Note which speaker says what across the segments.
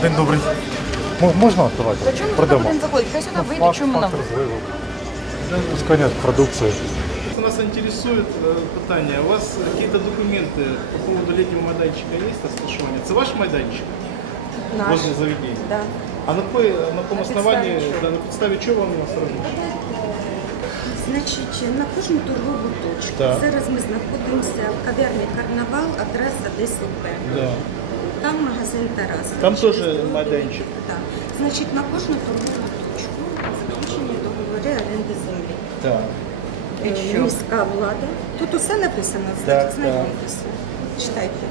Speaker 1: День добрий. Можна давайте?
Speaker 2: Чому ми туди будемо заходити? Хай сюди вийде, чому нам?
Speaker 1: Пускання продукції.
Speaker 3: Нас интересует питание. У вас какие-то документы по поводу летнего майданчика есть розташування? Це ваш майданчик?
Speaker 2: Наш.
Speaker 3: Возле заведения?
Speaker 2: Да.
Speaker 3: А на каком основании, да, на подставе чего вам у нас разрешено?
Speaker 4: Значить, на кожну торгову точку.
Speaker 3: Так.
Speaker 4: Зараз ми знаходимося в кав'ярні «Карнавал», адреса 10Б.
Speaker 3: Да.
Speaker 4: Там магазин «Тарас».
Speaker 3: Там теж майданчик.
Speaker 4: Так. Значить, на кожну торгову точку заключені договори оренди землі.
Speaker 3: Так.
Speaker 4: Міська влада. Тут усе написано,
Speaker 3: Так,
Speaker 4: знайомтеся. Читайте.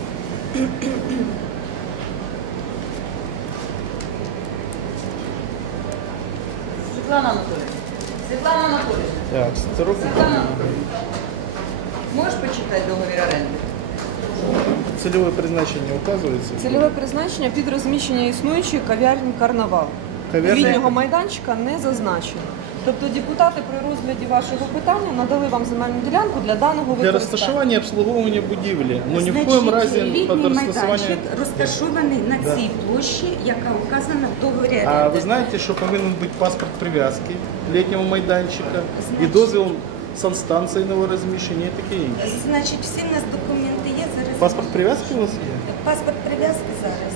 Speaker 2: Світлана Анатоліївна. Світлана Анатоліївна.
Speaker 3: Так, це року.
Speaker 2: Світлана Анатоліївна. Можеш почитати договір оренди?
Speaker 3: Цільове призначення указується?
Speaker 5: Цільове призначення під розміщення існуючої кав'ярні «Карнавал».
Speaker 3: Кав'ярня?
Speaker 5: Вільного майданчика не зазначено. Тобто депутати при розгляді вашого питання надали вам земельну ділянку для даного
Speaker 3: Для
Speaker 5: використання.
Speaker 3: розташування і обслуговування будівлі. Ну ні в
Speaker 4: Значить,
Speaker 3: коєму разі
Speaker 4: літній
Speaker 3: під розташування.
Speaker 4: майданчик розташований на
Speaker 3: Да.
Speaker 4: цій площі, яка вказана в договорі оренди.
Speaker 3: А ви знаєте, що повинен бути паспорт прив'язки літнього майданчика і
Speaker 4: Значить.
Speaker 3: дозвіл санстанції нового розміщення і таке інше.
Speaker 4: Значить, всі в нас документи є зараз.
Speaker 3: Паспорт прив'язки у вас є?
Speaker 4: Паспорт прив'язки зараз.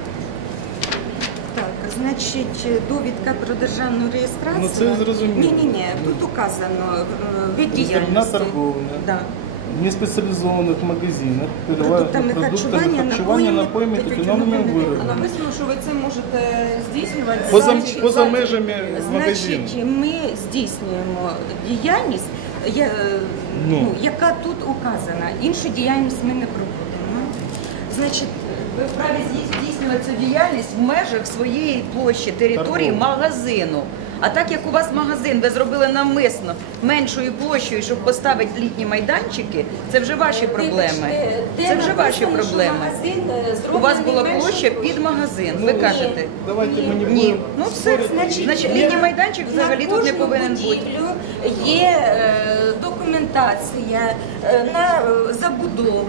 Speaker 4: Так, значить, довідка про державну реєстрацію.
Speaker 3: Ну, це зрозуміло.
Speaker 4: Ні, тут указано вид
Speaker 3: Зерна
Speaker 4: діяльності.
Speaker 3: торговля.
Speaker 4: Да.
Speaker 3: В неспеціалізованих магазинах
Speaker 4: Продуктами харчування, напоями,
Speaker 3: напоями та тютюновими
Speaker 5: А
Speaker 3: виробами.
Speaker 5: написано, що ви це можете здійснювати
Speaker 3: Поза межами магазину.
Speaker 4: Значить, ми здійснюємо діяльність, яка тут указана. Іншу діяльність ми не проводимо. Значить,
Speaker 2: Ви вправі здійснювати цю діяльність в межах своєї площі, території магазину. А так як у вас магазин, ви зробили навмисно меншою площею, щоб поставити літні майданчики, це вже ваші проблеми. Це вже ваші проблеми. У вас була площа під магазин, ви кажете.
Speaker 3: Давайте ми не
Speaker 2: Ні.
Speaker 3: будемо.
Speaker 2: Ну все, значить літній майданчик взагалі тут не повинен бути.
Speaker 4: На кожну будівлю є документація на забудову,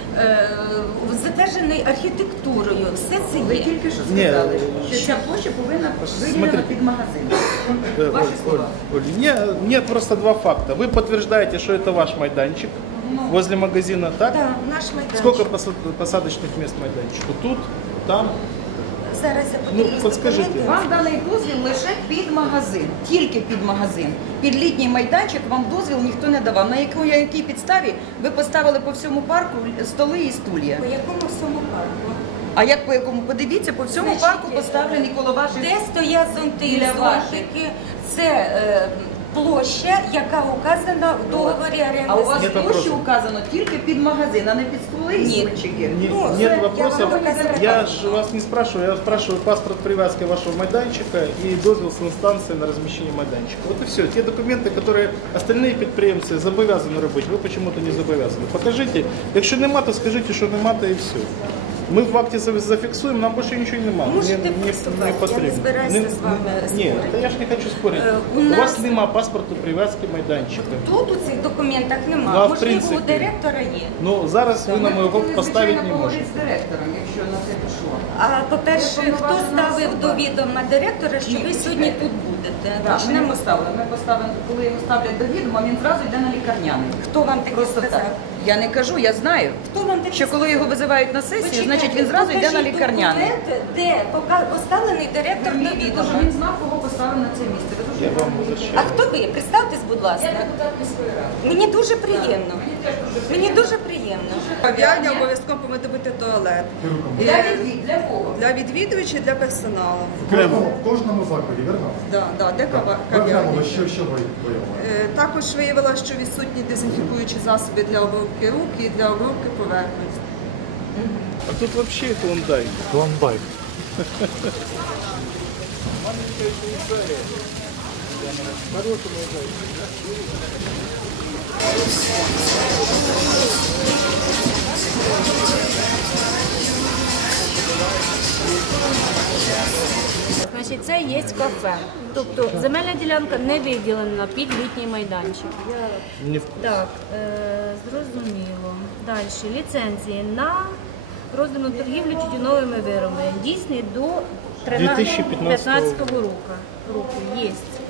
Speaker 4: затверджений архітектурою. Все це
Speaker 2: Ви
Speaker 4: є.
Speaker 2: тільки що
Speaker 3: Ні.
Speaker 2: сказали, що ця площа повинна виділена
Speaker 3: Смотрите.
Speaker 2: під магазин. Ваші слова.
Speaker 3: Нет, просто два факта. Вы подтверждаете, что это ваш майданчик возле магазина, так?
Speaker 4: Так, наш майданчик.
Speaker 3: Сколько посадочных мест майданчику? Тут, там?
Speaker 4: Зараз я подивлюсь
Speaker 3: подскажіть.
Speaker 4: документи.
Speaker 2: Вам даний дозвіл лише під магазин, тільки під магазин. Під літній майданчик вам дозвіл ніхто не давав. На якій підставі ви поставили по всьому парку столи і стулья?
Speaker 4: По якому всьому парку?
Speaker 2: А як по якому? Подивіться, по всьому
Speaker 4: Значить,
Speaker 2: парку поставлені коло ваших...
Speaker 4: Де стоять зонти і
Speaker 2: Біля ваших.
Speaker 4: зонтики? Це площа, яка указана в договорі оренди.
Speaker 2: А у вас
Speaker 3: Нет
Speaker 2: площі
Speaker 3: вопросов.
Speaker 2: указано тільки під магазин, а не під столи і стульчики.
Speaker 4: Ну,
Speaker 3: Нет
Speaker 4: я
Speaker 3: вопросов.
Speaker 4: вам показала.
Speaker 3: Я же вас не спрашиваю, я спрашиваю паспорт привязки вашего майданчика и дозвіл санстанции на размещение майданчика. Вот и все. Те документы, которые остальные підприємці зобов'язані робити, ви почему-то не зобов'язані. Покажите. Якщо нема, то скажіть, що нема, то і все. Ми в акті зафіксуємо, нам більше нічого немає.
Speaker 4: Можете фіксувати, я не збираюся з вами
Speaker 3: Ні,
Speaker 4: спорити.
Speaker 3: та я ж не хочу спорити.
Speaker 4: У
Speaker 3: У
Speaker 4: нас-
Speaker 3: вас нема паспорту прив'язки майданчика.
Speaker 4: Тут у цих документах
Speaker 3: Ну, а
Speaker 4: немає.
Speaker 3: в
Speaker 4: Можливо,
Speaker 3: принципі?
Speaker 4: у директора є.
Speaker 3: Ну, зараз ви нам його
Speaker 2: Звичайно,
Speaker 3: поставити не можете.
Speaker 2: поговорити з директором, якщо на це пішло.
Speaker 4: А по-перше, хто ставив до відома директора, що ви сьогодні тут будете?
Speaker 2: Так, ми не
Speaker 4: Почнемо.
Speaker 2: поставили. Ми поставимо, коли його ставлять до відома, він зразу йде на лікарняний.
Speaker 4: Хто вам таке
Speaker 2: Просто
Speaker 4: сказав?
Speaker 2: так. Я не кажу, я знаю.
Speaker 4: Хто вам таке
Speaker 2: Що коли його визивають на сесію,
Speaker 4: Почекайте,
Speaker 2: значить він зразу йде на
Speaker 4: покажіть
Speaker 2: лікарняний.
Speaker 4: документ, де поставлений директор до відома.
Speaker 2: Він знав, кого поставив на це місце. Ви дуже
Speaker 3: Я вам
Speaker 4: А
Speaker 3: возвращаю.
Speaker 4: хто ви? Представтесь, будь ласка.
Speaker 2: депутат міської ради.
Speaker 4: Мені дуже приємно. Мені дуже приємно.
Speaker 5: Кав'ярня обов'язково повинен бути туалет.
Speaker 2: Для кого?
Speaker 5: Для відвідувачів, для персоналу.
Speaker 1: В кожному закладі, вірно?
Speaker 5: Да, де
Speaker 1: Ви
Speaker 5: кав'ярня.
Speaker 1: глянули, що виявили?
Speaker 5: Також виявила, що відсутні дезінфікуючі засоби для обробки рук і для обробки поверхонь.
Speaker 3: А тут вообще клондайк.
Speaker 1: Клондайк.
Speaker 3: Хороший майданчик.
Speaker 6: Значить, це є кафе. Тобто земельна ділянка не виділена під літній майданчик.
Speaker 3: Не в
Speaker 6: Так, зрозуміло. Далі ліцензії на розділ на торгівлю тютюновими виробами. Дійсний до
Speaker 3: 2015
Speaker 6: 2015 року. Є.